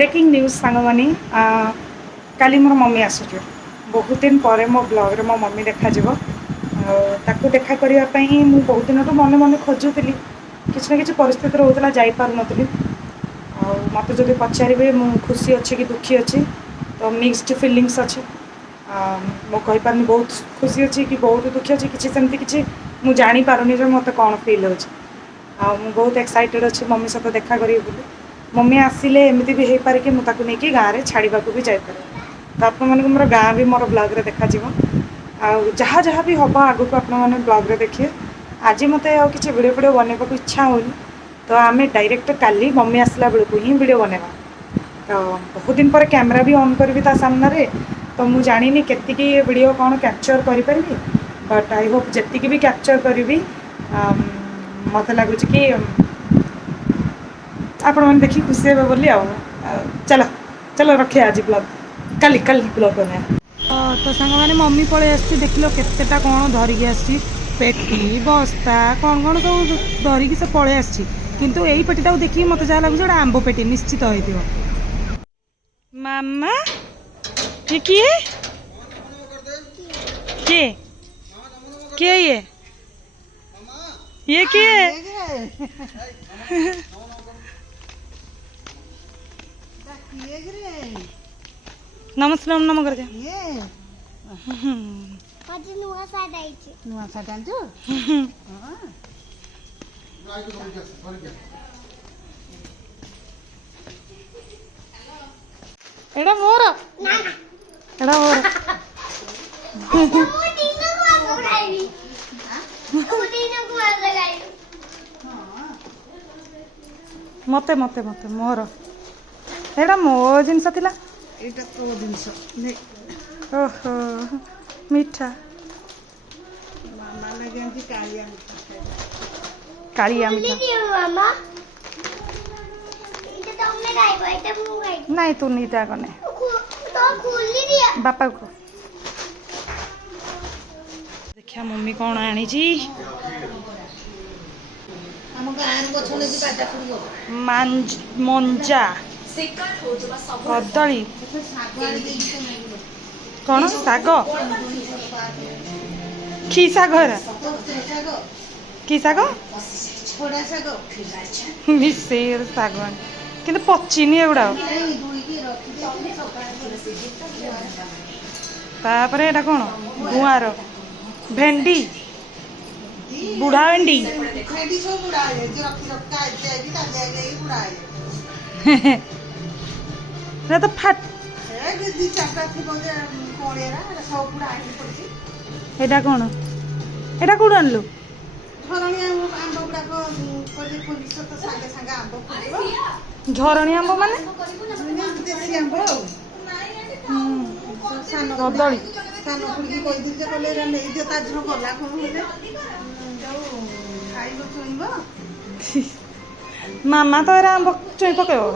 Breaking news सांग मानी काली मोर mummy आसुच बहुत दिन पर मो ब्लॉग रे मो मम्मी देखा जीवो ताकू देखा करिया पई मु बहुत दिन तो मन मन खोजुतली किसी ना किसी परिस्थिति होता जाई पार नतली मत जो पचारे मु खुशी अच्छी कि दुखी अच्छी तो मिक्सड फिलिंग्स अच्छी मो कही पारनी बहुत खुशी अच्छी कि बहुत दुखी अच्छी किसी सेमती किसी मु जानी पारुनी जो मत कौन फील हो बहुत एक्साइटेड अच्छी मम्मी सहित देखा करी बोली मम्मी आसिले एमती भी हो पारे कि मुझे नहीं गाँव में छाड़ा भी जापे तो आप मोर गाँ भी मोर ब्लॉग रे देखा जहाँ जहाँ भी हम आग को आपने ब्लॉग रे देखिए आज मत किसी वीडियो वीडियो बनवा इच्छा होनी तो आम डायरेक्ट काली मम्मी आसला बेलू ही वीडियो बनवा तो बहुत दिन पर कैमरा भी ऑन करी सामने तो मुझे जानी केतिकी वीडियो कौन कैप्चर करी बट आई होप जी भी कैप्चर करी मत लगुच कि आपण मैंने देखिए खुशी हे बोली चलो चलो रखे आज ब्लॉग कल कल ब्लॉग बना तो सांग मैंने मम्मी पलि आसी देख लो केतेटा कौन धरिकी आसी पेटी बस्ता कौन कौन सब धरिकी से पलि आसी किंतु यही पेटीटा देखिए मत जहाँ लगे गोटे आंब पेटी निश्चित हो मामा ये किए के के ये किए नमस्ते नम कर एड़ा मोर एड़ा मोर मते मते मते मोर एड़ा मो जिनस थिला एटा तो जिनस ने ओहो मीठा मामा लगे आंटी कालिया मीठा कालिया मीठा मामा इते तुमने खाइबो इते मु खाइबो नहीं तू नहीं ता कने तो खुली दिया बापा को देखिया मम्मी कौन आनी जी हम गान को छोले जी काटा पड़ियो मंजा कदली कौन साग की साग की साग छोड़ा साग मिसेर साग किंतु पचिनी एगुड़ा तापर एटा कौन गुआर भेंडी बुढ़ा भेंडी भेंडी सब बुढ़ा है जो रखी रखा है जाएगी ता जाएगी बुढ़ा है ना तो फाट ए दी चाटा थी बोले कोड़ेरा सब बुढ़ा है पड़सी एटा कौन एटा कोड आनलु झरणी आंब गुड़ा को कोली पुलिस तो संगे संगे आंब फुटबो झरणी आंब माने देसी आंब कदली सानो खुड़ी कोई दिन जे कले रे नै जे ता झ गला कोन होले जाऊ खाइबो चुइबो मामा तो एरा आंब चुई पकेबो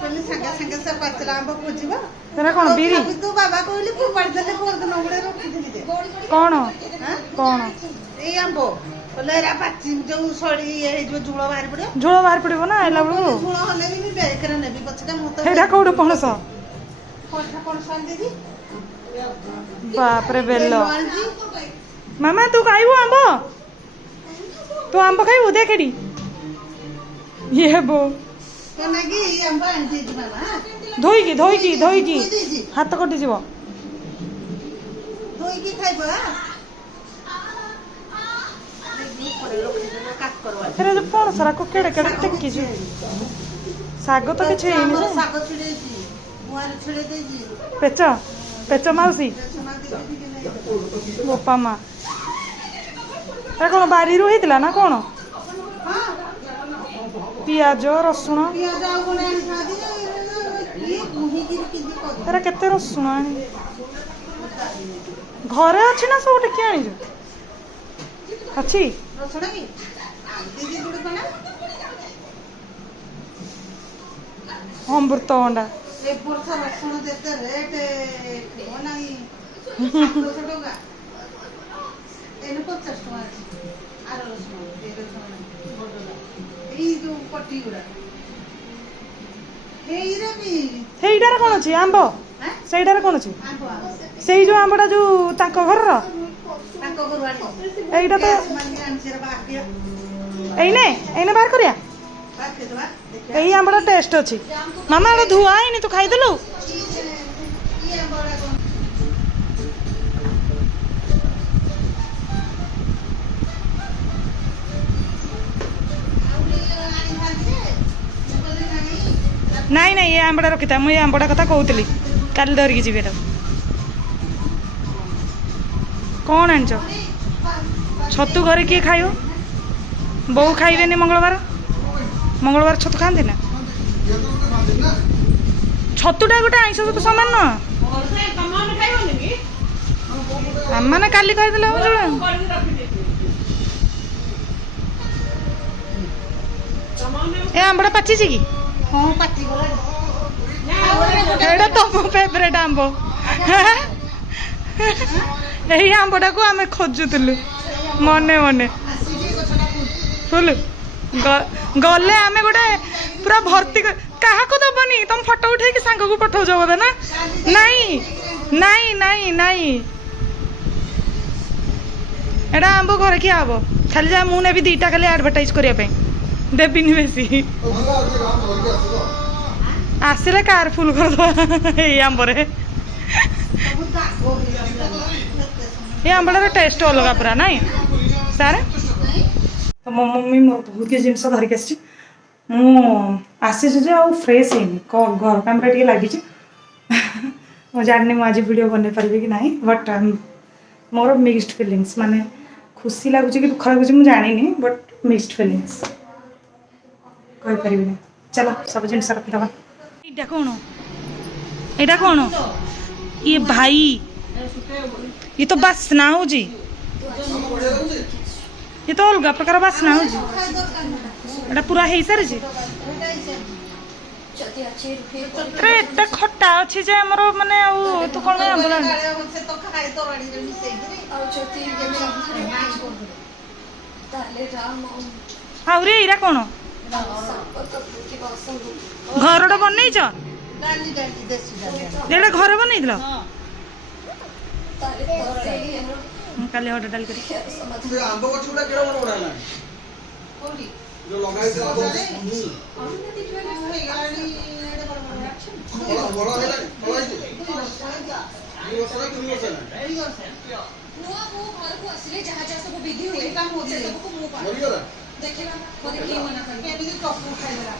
कहले संगे संगे से पाचला आंब खोजिबो एरा कौन बीरी तू बाबा कहली को पड़ देले को दिन ओबड़े रखी दिली दे कौन हां कौन ए आंब कहले एरा पाची जो सड़ी ए जो झुळ बाहर पड़ियो झोल बाहर पड़ो ना एला बेलू झुळ हले भी बेकरे नेबी पछका मत एटा कोड पणस कोन सान दीदी बाप रे बेलो मामा तू खाइबो आंब तू आंब खाइबो देखड़ी ये बो केनागी आंब आंटी दी मामा धोई की हाथ कटि जीव धोई की खाइबो तेरे जो कौन सारा को केड़े केड़े टेकी छु साग तो किछ हेनी जे साग छिड़े दी बुआर छिड़े दे जी पेच पेच माउसी बोपा मा एटा कौन बारी रु हेतिला ना कौन पियाज रसुण पियाज आ कोन आनी खादी ये मुही की किदी कर तेरा केते रसुण आनी घरे अछि ना सब टेकी आनी जो अछि रसुण की दीदी गुड़ बना अमृतभंडा ए वर्ष रसुण देते रेट कोनाई 800 टका एने 50 टका आरो रसुण ए रसुण बडला এই যে পটি গুড়া ଏଇରେ ବି ସେଇଟାରେ କ'ଣ ଅଛି ଆମ୍ବ ସେଇଟାରେ କ'ଣ ଅଛି ଆମ୍ବ ସେଇ ଯେଉଁ ଆମ୍ବଟା ଯେଉଁ ତାଙ୍କ ଘରର ତାଙ୍କ ଘରୁ ଆଣି ଏଇଟା ତ ମାନେ ଆଣିଛି ବାହାରିଆ ଏଇନେ ଏଇନେ ବାହାର କରିବା ବାହାରିଦେବା ଦେଖିବା ଏଇ ଆମ୍ବଟା ଟେଷ୍ଟ ଅଛି ମାମା ଏଇଟା ଧୁଆ ହେଇନି ତୁ ଖାଇଦେଲୁ କି ଆମ୍ବଟା କଣ ନାଇଁ ନାଇଁ ଏ ଆମ୍ବଟା ରଖିଥା ମୁଁ ଏ ଆମ୍ବଟା କଥା କହୁଥିଲି କାଲି ଧରିକି ଯିବି ଏଟାକୁ କ'ଣ ଆଣିଛ ଛତୁ ଘରେ କିଏ ଖାଇବ ବୋଉ ଖାଇବେନି ମଙ୍ଗଳବାର ଛତୁ ଖାଆନ୍ତି ନା ଛତୁଟା ଗୋଟେ ଆଇଁଷ ସହିତ ସମାନ ନୁହଁ ଆମମାନେ କାଲି ଖାଇଦେଲେ ହବ ଚଳ ଏ ଆମ୍ବଟା ପାଚିଛି କି ହଁ ପାଚିଗଲାଣି ଏଇଟା ତମ ଫେଭରେଟ ଆମ୍ବ ଏଇ ଆମ୍ବଟାକୁ ଆମେ ଖୋଜୁଥିଲୁ ମନେ ମନେ ଫୁଲ ଗଲେ ଆମେ ଗୋଟେ ପୁରା ଭର୍ତ୍ତି କାହାକୁ ଦବନି ତମ ଫଟୋ ଉଠେଇକି ସାଙ୍ଗକୁ ପଠଉଛ ବୋଧେ ନା ନାଇଁ ନାଇଁ ନାଇଁ ନାଇଁ ଏଇଟା ଆମ୍ବ ଘରେ ଖିଆ ହବ ଖାଲି ଯାହା ମୁଁ ନେବି ଦିଟା ଖାଲି ଆଡଭର୍ଟାଇଜ କରିବା ପାଇଁ ଦେବିନି ବେଶୀ ଆସିଲେ କାର ଫୁଲ କରିଦବା ଏଇ ଆମ୍ବରେ ଏ ଆମ୍ବଟାର ଟେଷ୍ଟ ଅଲଗା ପୁରା ନାଇଁ ସାର୍ ତ ମୋ ମମ୍ମି ମୋର ବହୁତ କିଛି ଜିନିଷ ଧରିକି ଆସିଛି ମୁଁ ଆସିଛି ଯେ ଆଉ ଫ୍ରେଶ୍ ହେଇନି ଘର କାମରେ ଟିକେ ଲାଗିଛି ମୁଁ ଜାଣିନି ମୁଁ ଆଜି ଭିଡ଼ିଓ ବନେଇ ପାରିବି କି ନାହିଁ ବଟ୍ ମୋର ମିକ୍ସଡ ଫିଲିଙ୍ଗସ୍ ମାନେ ଖୁସି ଲାଗୁଛି କି ଦୁଃଖ ଲାଗୁଛି ମୁଁ ଜାଣିନି ବଟ୍ ମିକ୍ସଡ ଫିଲିଙ୍ଗସ୍ କହିପାରିବିନି ଚାଲ ସବୁ ଜିନିଷ ରଖିଦେବା ଏଇଟା କ'ଣ ଇଏ ଭାଇ ये तो बास्ना हो जी ये तो अलग प्रकार बास्ना हो जी एटा पूरा हे सारे जी रे एटा खट्टा अछि जे हमरो माने आ तू कोन आंबला तो खाए तो रानी रे मिसेगिरी आ चोती ताले राम हाउ रे इरा कोन घरडा बनै छ डाली डाली देसी डाली एटा घर बनै दिलो काली ऑर्डर डाल करी आंब गछुडा केडा बड़ बड़ा ना कोली जो लगाई से आंब बड़ा बड़ा है लगाई दे ये वसरा किन वसरा वो घर को असली जहां जहां सब विधि हुए काम होते सब को मुंह पा मरी गला देखिबा बोले की मना कर के भी टॉपू खाइबला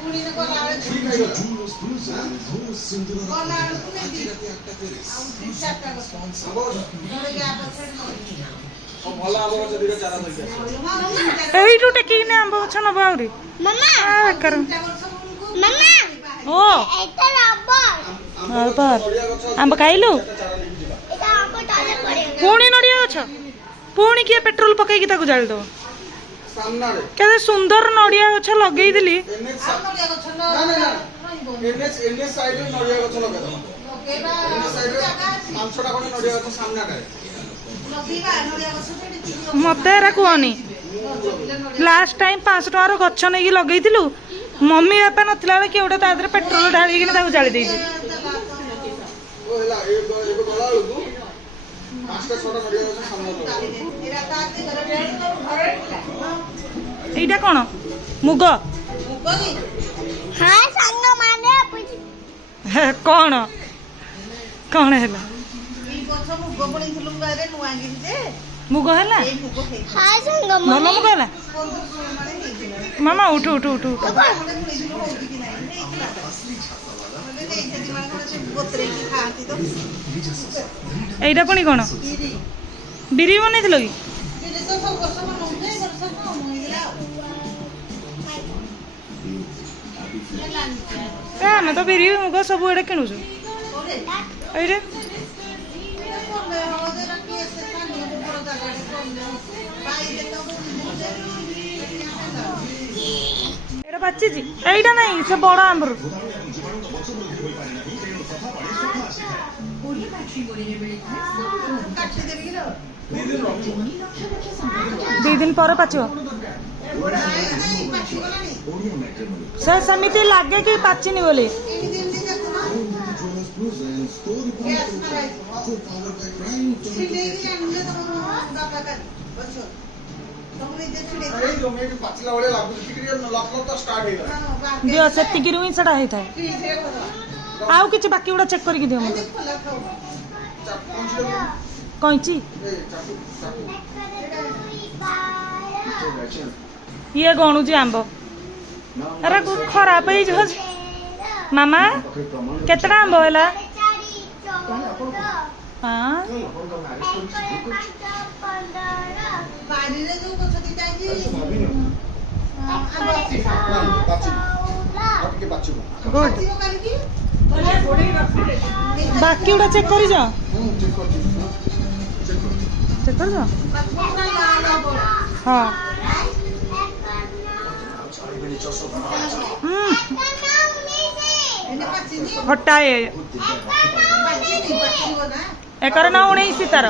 पुणी ने को लावे ठीक है गला कोना ने दी आउ चाटा को आंब बोले के आप सेट सब भला आंब गछ दिगा चारा धरि एइटु टेकी ने आंब छ न बाउरी मम्मा आ कर मम्मा ओ एटा रबर पर आंब खाइलु चारा लेके जिबा एटा हमको डाले पड़े पुणी नडिया गछ पुणी किए पेट्रोल पकई की ताकू जाल दो सामना रे केते सुंदर नडिया गछ लगेई दिली एनएच आप लोग को छन ना ना ना एनएच साइड रे नडिया गछ लगे दो केबा एनएच साइड रे 500 कोन नडिया गछ सामना रे नदीबा नडिया को छुटे मते एरा कहनी लास्ट टाइम 500 टकार गछ नहीं लगेई दिलु मम्मी बापा नथिला कि ओटा तादरे पेट्रोल ढाली कि ताकू जाली देई ओ हला ए गला लुगु 5टा 6टा नडिया गछ सामना रे एरा ताते घरे एइटा कोन मुग मुगनी हां संग माने कोन कोन हैला ई बछ मुग बणी थिलु बारे नुआंगी जे मुग हैला ए मुग हे हां संग भल माने मुग हैला माने हे मामा उठ उठ उठ उठ माने थिलु होगी कि नहीं माने नै जदी माने से गोत्रे की खाती तो एइटा पुणी कोन इरी बिरी बनै दिलो कि इरी तो सब वर्ष में नउथे वर्ष में मोइला ଆମେ ତ ବିରି ମୁଗ ସବୁ ଏଇଟା କିଣୁଛୁ ଏଇଠି ଏଇଟା ପାଚିଛି ଏଇଟା ନାହିଁ ସେ ବଡ଼ ଆମ୍ବରୁ ଦି ଦିନ ପରେ ପାଚିବ ସେ ସେମିତି ଲାଗେ କି ପାଚିନି ବୋଲି। ପାଚିଲା ଭଳିଆ ଲାଗୁଛି ଟିକେ ଲକ ଷ୍ଟାର୍ଟ ହେଇଗଲା। ଦିଅ ସେତିକିରୁ ହିଁ ସେଟା ହେଇଥାଏ। ଆଉ କିଛି ବାକି ଗୁଡ଼ା ଚେକ୍ କରିକି ଦିଅ ମୋତେ। କଇଁଚି ଇଏ ଗଣୁଛି ଆମ୍ବ ଆରେ ଖରାପ ହେଇଯାଉଛି। ମାମା କେତେଟା ଆମ୍ବ ହେଲା? ହଁ ବାଡ଼ିରେ ଯୋଉ ଗଛ ଦିଟା ହେଇଛି ଆଉ ଟିକେ ବାଛିବ। ଗୁଡ୍। କାଲିକି ବାକି ଗୁଡ଼ା ଚେକ୍ କରିଛ? ଚେକ୍ କରୁଛି ଚେକ୍ କରିଛ? ପୁରା ଲାଲ ହବ। ହଁ ଏଇନେ ପାଚିନି ଖଟା ପାଚିବ ନା। ଏକର ନା 19 ତାର।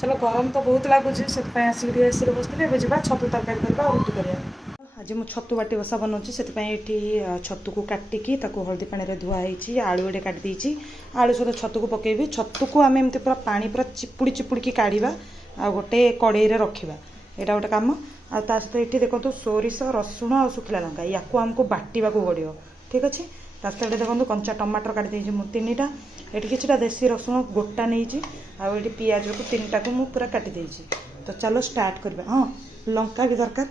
चलो गरम तो बहुत लगुच से आसिक एसी बसती है जा छतु तरकारी करवा और रुटी करा। आज मुझे छतु बाटी बसा बनाऊँगी से छतु को काटिकी हल्दी पानी धुआई आलू गोटे काटिदेची आलू सहित छतु को पकेबी। छतु को आम एमती पूरा पानी पूरा चिपुड़ी चिपुड़ी काढ़ा आ गोटे कड़े रखा यहाँ गोटे कम आ सहित ये देखो सोरिष रसुण और शुखला लंका या आमको बाटा को पड़ो ठीक अच्छे। सहित देखो कंचा टमाटर काटी मुझे 3टा ये किसी देसी रसुण गोटा नहीं आए पियाज को 3टा को मुझे पूरा काटी देती। तो चलो स्टार्ट करवा। हाँ लंका भी दरकार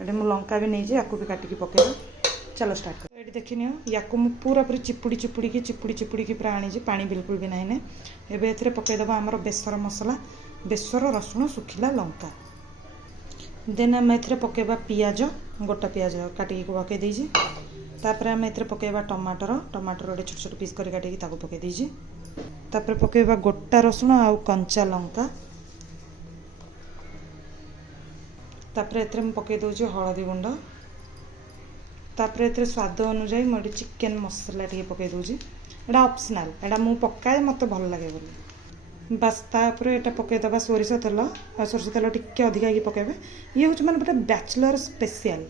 ये मुझे लंका भी नहीं या भी काटिकी पकेबा। चलो स्टार्ट कर। ये देखनी या पूरा पूरी चिपुड़ी चिपुड़ी पूरा आनी पानी बिल्कुल भी ना एवं पकईदे आमर बेसर मसला बेसर रसुण शुखिला लंका देन आम ए पकेबा पियाज गोटा पियाज काटिकी पकई देजी। तापर आम ए पकेबा टमाटर गोटे छोट छोट पीस कर काटिकी पकई देजी। तापर पकेबा गोटा रसुण आउ कंचा लंका। तापर एथरे मैं पकई दउची हळदी गुंड। तापर एथरे स्वाद अनुसार मुझे चिकेन मसला टी पकई दउची। एटा ऑप्शनल एटा मु पकाए मत भल लगे बोली बस। तापर एटा पकई दबा सोरिष तेल सोरिष तेल टिके अधिका की पकेबे। ये हूँ माने गोटे बैचलर स्पेशल।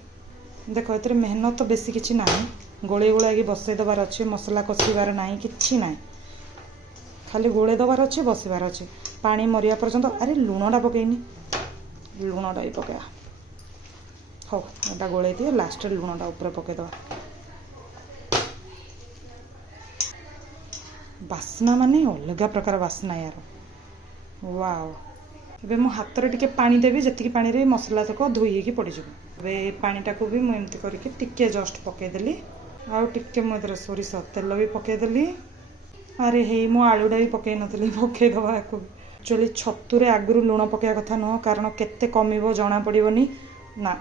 देखो ये मेहनत तो बेसी किसी ना गोले गोला बसई दबार अच्छे मसला कषिबार ना कि ना खाली गोले दबार अच्छे बसबार अच्छे पानी मरिया पर्यंत। अरे लुणटा पकईनी लुणटा भी पकड़ा हो एटा गोले दिए लास्ट लुणटा ऊपर पकईदबा। बास्ना माने अलग प्रकार बास्ना यार वाओ। एबे मो हाथ रे टिके पानी देवी जति पानी रे मसला तक धोई की पड़ जाए। ए पानीटा को भी मुझे करके टिके जस्ट पकईदेली आउ टिके मुझे सोरिष तेल भी पकईदेली। अरे हे मो आलूटा भी पकई नी पकईदबा एक्चुअली छतुरे आगुरी लुण पकड़ा कथा नुह कारण केते कमिबो जना पड़ोनी ना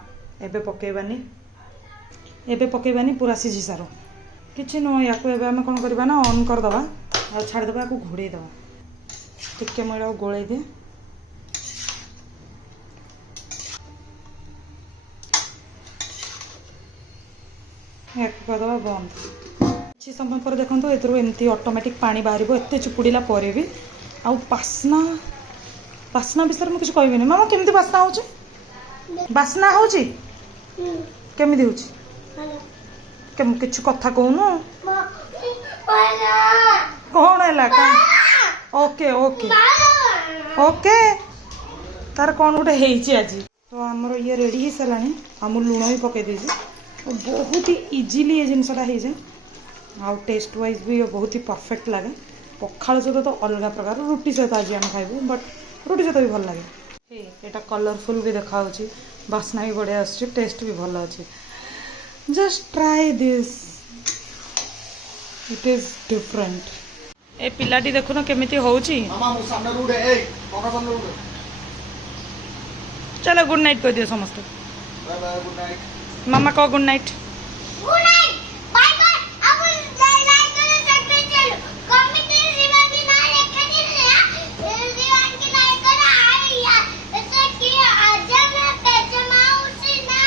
एबे पकईबानी एबे पकईबानी पूरा सिझी सारो किसी नुह या आम कौन करवा ना ऑन करदे आ छाड़देवा या घोड़ेदबा टिके मुझे गोले दिए। करदबा बंद किसी समय पर देखो एमती ऑटोमेटिक पानी बाहर एत चिपुड़ा पर भी आउ बास्ना बास्ना विषय मुझे कहबी मामा केमती बास्ना हो बास्ना हो केमी हो किसी कथा कहूनु कौन है ओके ओके ओके तार कौन गोटे आज तो आमर ये रेडी हो सारा आम लुण भी पकई देजी बहुत ही इजिली ये जिनसा हो जाए आउ टेस्ट वाइज भी बहुत ही परफेक्ट लगे। पखाल सहित तो अलग प्रकार रुटी सहित आज आम खाइबू बट रुटी सहित भी भल लगे। यहाँ कलरफुल भी देखा बास्ना भी बढ़िया टेस्ट भी भल अच्छे। Just try this it is different. ए पिलाटी देखुन केमिति होउची। चलो गुड नाइट कह दियो समस्त। Bye bye good night. मामा कह good night. Good night bye bye. अब लाइक करो सब्सक्राइब करो कमेंट रिवा भी ना लिखा दिया रिवान की लाइक करो आई यार ऐसा कि आज मैं पैजामा उसी ना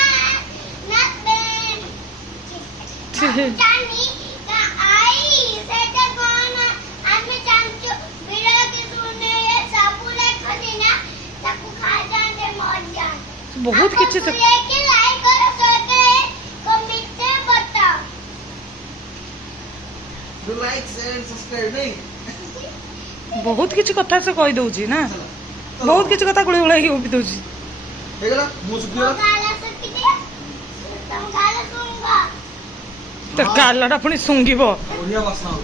जानी का आई सेटा कौन आज मैं जानचो मेरा के सुने ये साबु लिखा देना ताकू खा जाने मर जान बहुत किछि से लाइक करो सब्सक्राइब कमेंट बताओ। Do like, share and subscribe नहीं बहुत किछि कथा से कहि दउची ना बहुत किछि कथा गुळे गुळे की दउची। हेगला मुझ वो दियो गाला सकती है तुम गाला सुनगा तो कालडा पुनी सुंगिबो बढ़िया वासना हो